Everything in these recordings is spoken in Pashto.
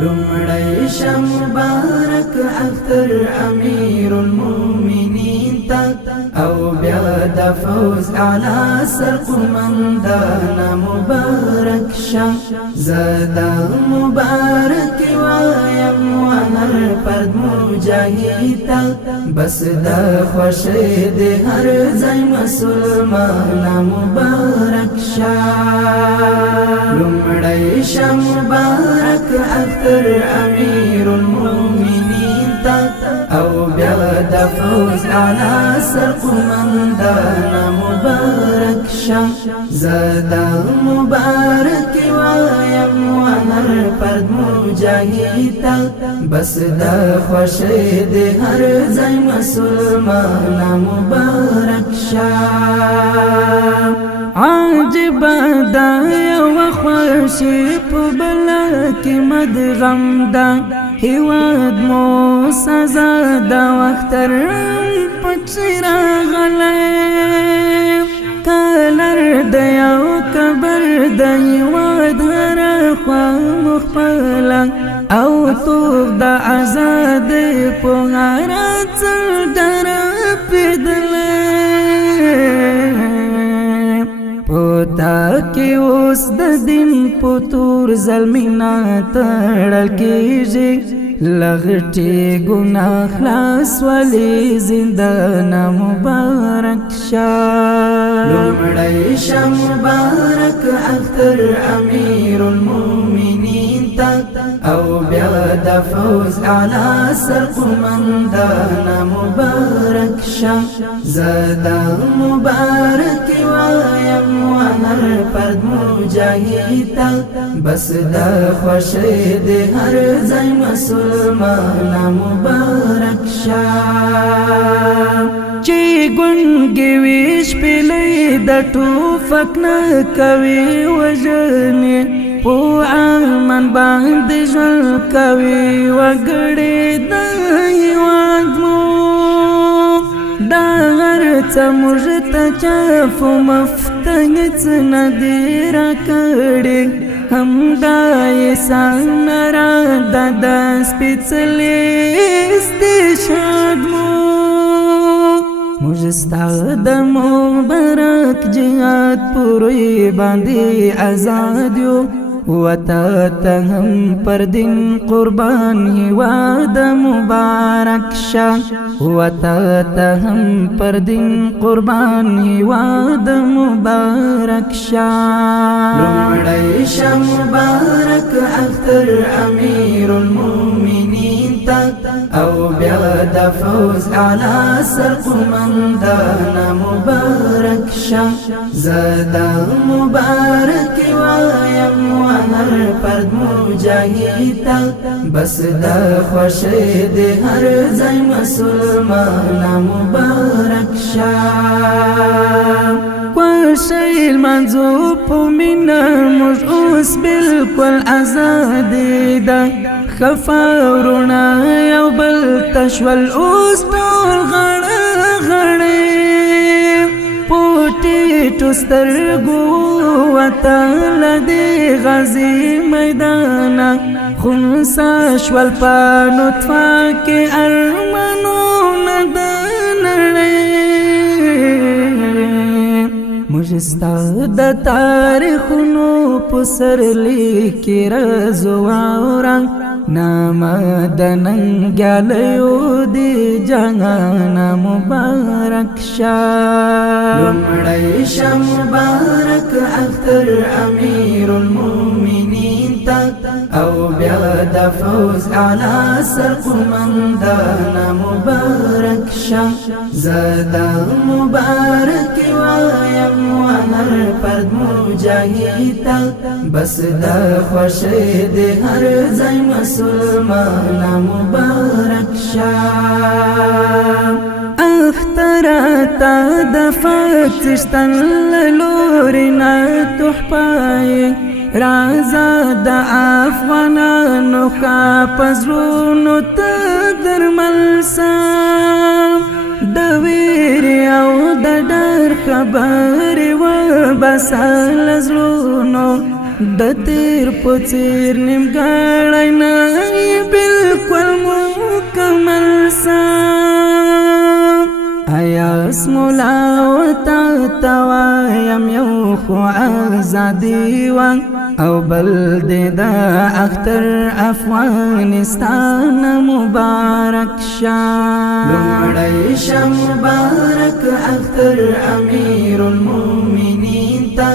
لمړی شه مبارک اختر امیر المؤمنین تا او بیا د فوز اعلی سرقمندان مبارک شه زدا مبارک وایم ونر پرد مجاهد تا بس د خوشی د هر ځای مسلمان مبارک شه لمړی شه مبارک اختر امیر المؤمنین تا او بیا د فوز اعلی سرقمندان مبارک شه زدا مبارک وایم ونر پرد مجاهد تا بس د خوشی د هر ځای مسلمان مبارک شه عجب دا یو خوشی په بلا کې مدغم دا هیواد مو سزا دا وختر پچی راغلی کلر د یو کبر د هیواد هر خوا مخپله او توب د آزاد په هر څه ډرپېدلی پوتا کی اوس د دین پتور ظلمینا تړل کیږي لغټي ګناه خلاص ولی زندان مبارک شه لمړی شه مبارک اختر امیر المؤمنین تا او بیا د فوز اعلی سرقمندان مبارک شه زدا مبارک وایم ونر پرد مجاهد تا بس د خوشی د هر ځای مسلمان مبارک شه چی ګونګې وي شپېلې د ټوفک نه کوي وژنې په امن باندې ژوند کوي وګړي د هېواد مو دا هر څه موږ ته چاف و مفته هېڅ نه دي راکړي همدا احسان راده د سپېڅلي استشهاد مو موږ ستا د مبارک جهاد پورې باندې آزاد یو وتا ته هم پر دین قربان هیواد مبارک شه وتا ته هم پر دین قربان هیواد مبارک شه لمړی شه مبارک اختر امیر المؤمنین تا او بیا د فوز اعلی سرقمندان مبارک شه زدا مبارک وایم ونر پرد مجاهد تا بس د خوشی د هر ځای مسلمان مبارک شه خوشی لمانځو په مینه موږ اوس بلکل ازادي ده خفا وروڼه یو بل تشول اوس ټول غړه غړې پوټیټو سترګو وتله د غازي میدانه خونسا شول په نطفه کې ارمانونه د نړۍ موږ ستا د تاریخونو په سرلی کې راز واورم نامه د ننګیالیو د جهان مبارک شه لمړی شه مبارک اختر امیر المؤمنین تا او بیا د فوز اعلی سرقمندان مبارک شه زدا مبارک وایم ونر پرد مجاهد تا بس د خوشی د هر ځای مسلمان مبارک شه اختراتا د فتشتن لورنا تحپای رازا د افغانانو خاپزرونو ته درمل سام د ویری او د ډر خبرې و بسال زړونو د تیر پڅیر نیمګړی نه بالکل مکمل سا ایا اسمولا وتا توایم یو خو ازادي و او بل د اختر افغانستان مبارک شاه لومړی شه مبارک اختر امیر المؤمنین تا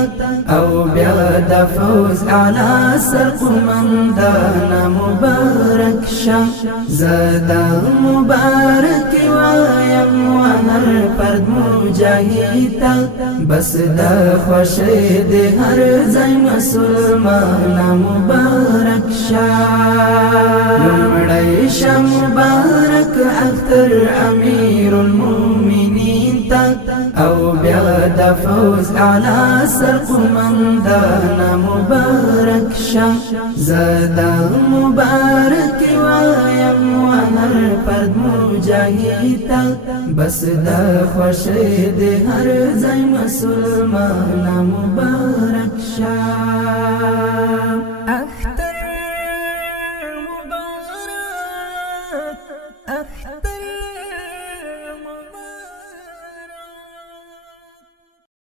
او بیا د فوز اعلی سرقمندان مبارک شاه زدا مبارک وایم هر فرد مجاهد بس دا خوشی دی هر ځای مسلمان مبارک شاه لومړی شه مبارک اختر امیر المؤمنین تا او بیا د فوز اعلی سرقمندان مبارک شاه زدا مبارک وایم هر فرد مجاهد بس دا خوشی دی هر ځای مسلمان مبارک شاه